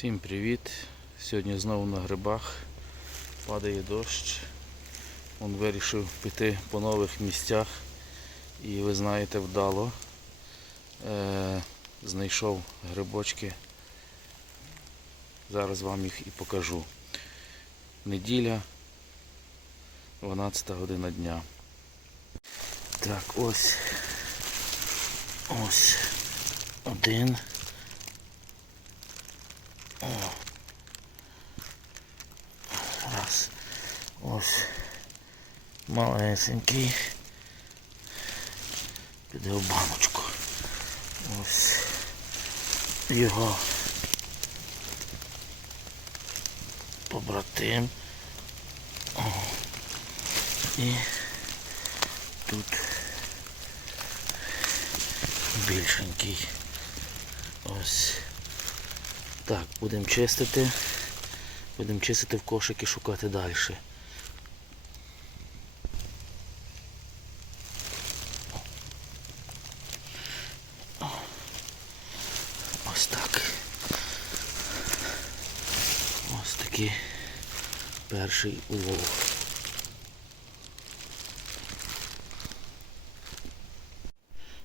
Всім привіт! Сьогодні знову на грибах. Падає дощ. Он вирішив піти по нових місцях. І ви знаєте, вдало. Е, знайшов грибочки. Зараз вам їх і покажу. Неділя, 12 година дня. Так, ось. Ось. Один. Раз. Ось. Малесенький. Піде в баночку. Ось. Його. Побратим. О. І тут більшенький. Ось. Так, будемо чистити. Будемо чистити в кошик і шукати далі. Ось так. Ось такий перший улов.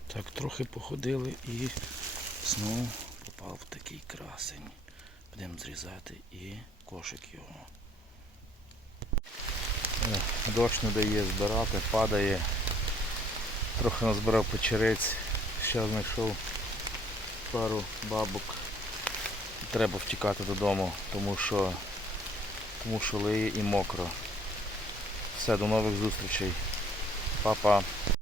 Так, трохи походили і знову попав в такий красень. Будемо зрізати і кошик його. Дощ не дає збирати, падає. Трохи назбирав печериць. Ще знайшов пару бабок. Треба втікати додому, тому що, тому що лиє і мокро. Все, до нових зустрічей. Па-па.